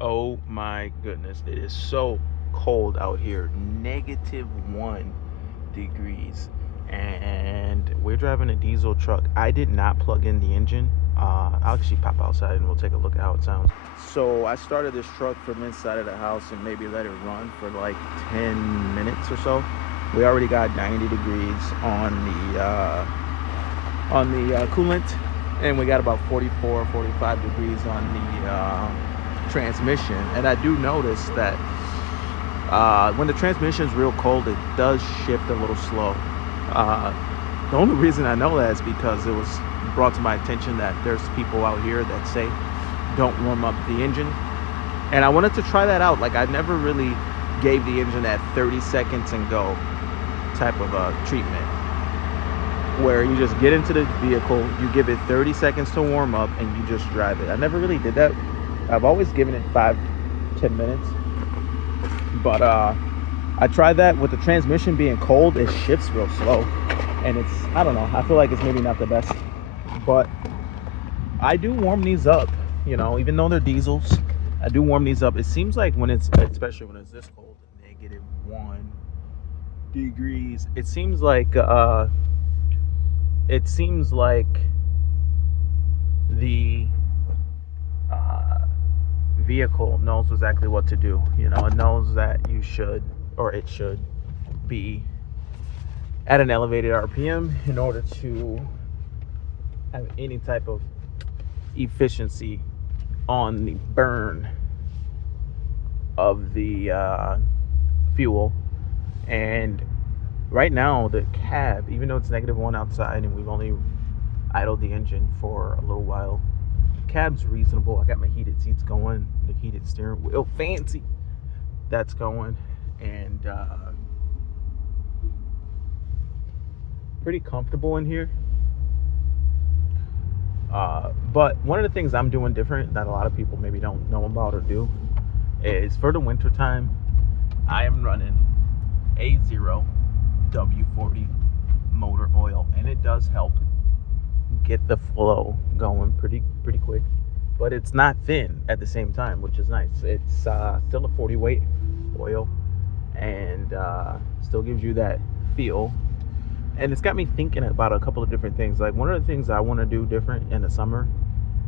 Oh my goodness, it is so cold out here. -1 degrees. And we're driving a diesel truck. I did not plug in the engine. I'll actually pop outside and we'll take a look at how it sounds. So I started this truck from inside of the house and maybe let it run for like 10 minutes or so. We already got 90 degrees on the coolant, and we got about 44, 45 degrees on the transmission. And I do notice that when the transmission is real cold, it does shift a little slow. The only reason I know that is because it was brought to my attention that there's people out here that say don't warm up the engine, and I wanted to try that out. Like, I never really gave the engine that 30 seconds and go type of treatment, where you just get into the vehicle, you give it 30 seconds to warm up, and you just drive it. I never really did that. I've always given it 5-10 minutes, but I tried that. With the transmission being cold, it shifts real slow, and I don't know, I feel like it's maybe not the best, but I do warm these up, even though they're diesels. I do warm these up. It seems like especially when it's this cold, -1 degrees, it seems like the vehicle knows exactly what to do. It knows that it should be at an elevated RPM in order to have any type of efficiency on the burn of the fuel. And right now, the cab, even though it's -1 outside and we've only idled the engine for a little while, the cab's reasonable. I got my heated seats going, the heated steering wheel, fancy, that's going, and pretty comfortable in here. But one of the things I'm doing different that a lot of people maybe don't know about or do is, for the winter time, I am running a 0W40 motor oil, and it does help get the flow going pretty quick, but it's not thin at the same time, which is nice. It's still a 40 weight oil, and still gives you that feel. And it's got me thinking about a couple of different things. Like, one of the things I want to do different in the summer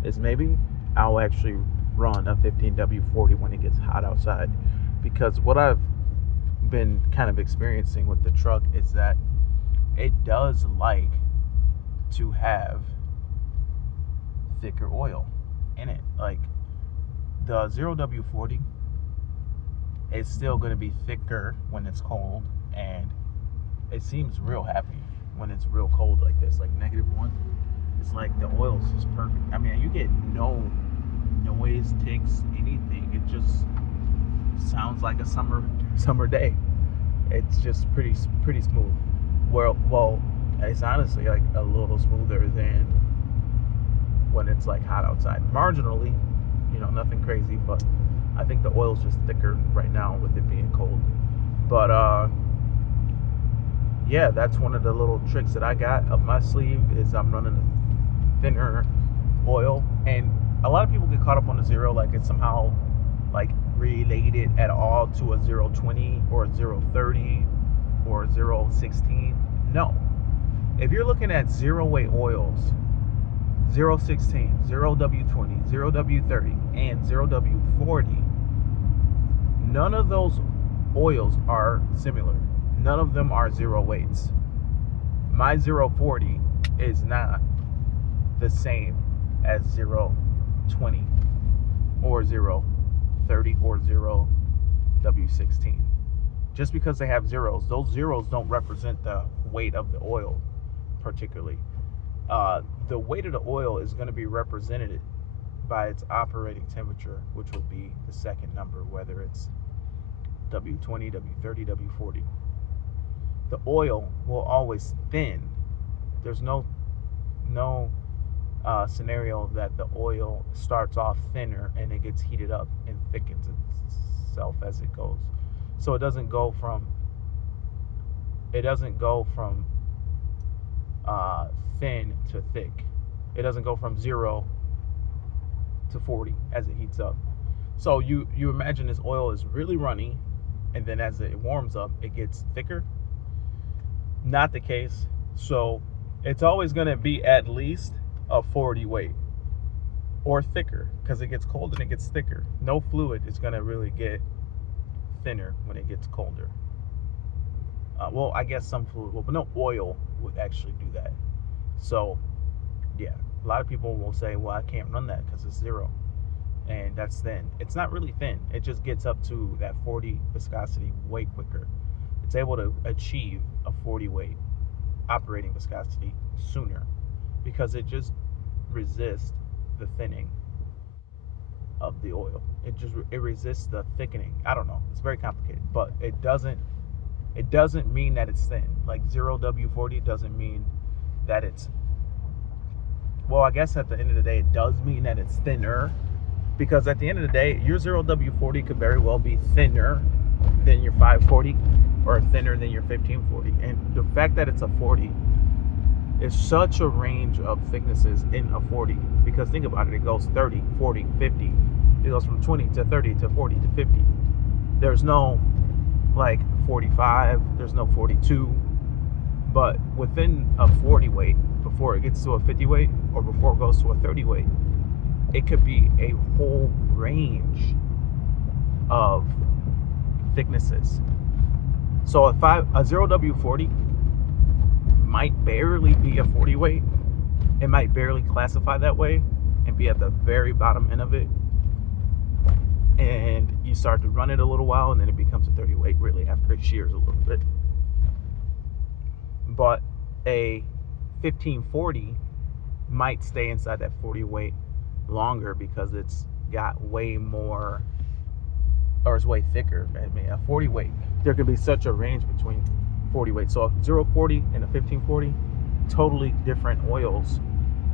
is maybe I'll actually run a 15W40 when it gets hot outside, because what I've been kind of experiencing with the truck is that it does like to have thicker oil in it. Like, the 0W40 is still going to be thicker when it's cold, and it seems real happy when it's real cold like this, like -1. It's like the oil's just perfect. I mean, you get no noise, ticks, anything. It just sounds like a summer day. It's just pretty smooth. Well, it's honestly like a little smoother than when it's like hot outside. Marginally, nothing crazy, but I think the oil's just thicker right now with it being cold. But yeah, that's one of the little tricks that I got up my sleeve, is I'm running a thinner oil. And a lot of people get caught up on the zero, like it's somehow like related at all to a 020 or a 030 or a 016. No. If you're looking at zero weight oils, 016, 0W20, 0W30, and 0W40, none of those oils are similar. None of them are zero weights. My 040 is not the same as 020 or 030 or 0W16. Just because they have zeros, those zeros don't represent the weight of the oil particularly. The weight of the oil is going to be represented by its operating temperature, which will be the second number, whether it's W20, W30, W40. The oil will always thin. There's no scenario that the oil starts off thinner and it gets heated up and thickens itself as it goes. So it doesn't go from thin to thick. It doesn't go from 0 to 40 as it heats up. So you imagine this oil is really runny, and then as it warms up, it gets thicker. Not the case. So it's always going to be at least a 40 weight or thicker, because it gets cold and it gets thicker. No fluid is going to really get thinner when it gets colder. Well, I guess some fluid will, but no oil would actually do that. So yeah, a lot of people will say, well, I can't run that because it's zero, and that's thin. It's not really thin. It just gets up to that 40 viscosity way quicker. It's able to achieve a 40 weight operating viscosity sooner because it just resists the thinning of the oil. It resists the thickening. I don't know. It's very complicated, but it doesn't mean that it's thin. Like 0W40 doesn't mean that it's, well, I guess at the end of the day it does mean that it's thinner, because at the end of the day your 0W40 could very well be thinner than your 540 or thinner than your 1540. And the fact that it's a 40 is such a range of thicknesses in a 40, because think about it, it goes 30, 40, 50. It goes from 20 to 30 to 40 to 50. There's no like 45, there's no 42, but within a 40 weight, before it gets to a 50 weight or before it goes to a 30 weight, it could be a whole range of thicknesses. So a 0W40 might barely be a 40 weight. It might barely classify that way and be at the very bottom end of it. And you start to run it a little while, and then it becomes a 30 weight really after it shears a little bit. But a 1540 might stay inside that 40 weight longer because it's got way more, or it's way thicker. I mean, a 40 weight, there could be such a range between 40 weights. So a 040 and a 1540, totally different oils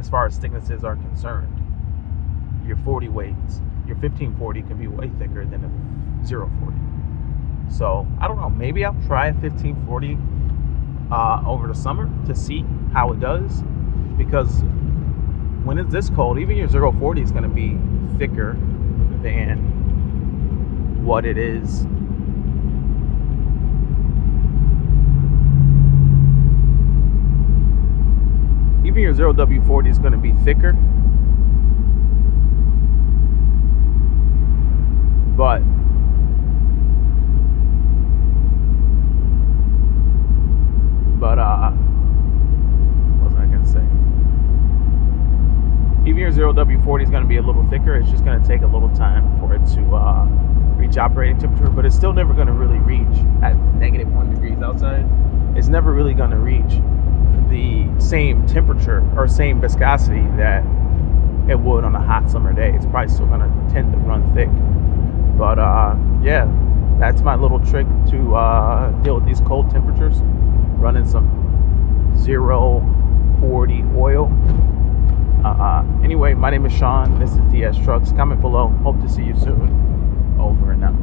as far as thicknesses are concerned. Your 40 weights, your 1540 can be way thicker than a 040. So I don't know, maybe I'll try a 1540 over the summer to see how it does, because when it's this cold, even your 040 is going to be thicker than what it is. Even your 0W40 is going to be thicker, but what was I going to say? Even your 0W40 is going to be a little thicker. It's just going to take a little time for it to reach operating temperature, but it's still never going to really reach at -1 degrees outside. It's never really going to reach the same temperature or same viscosity that it would on a hot summer day. It's probably still going to tend to run thick. But yeah, that's my little trick to deal with these cold temperatures, running some 040 oil. Anyway, my name is Sean. This is DS Trucks. Comment below. Hope to see you soon. Over and out.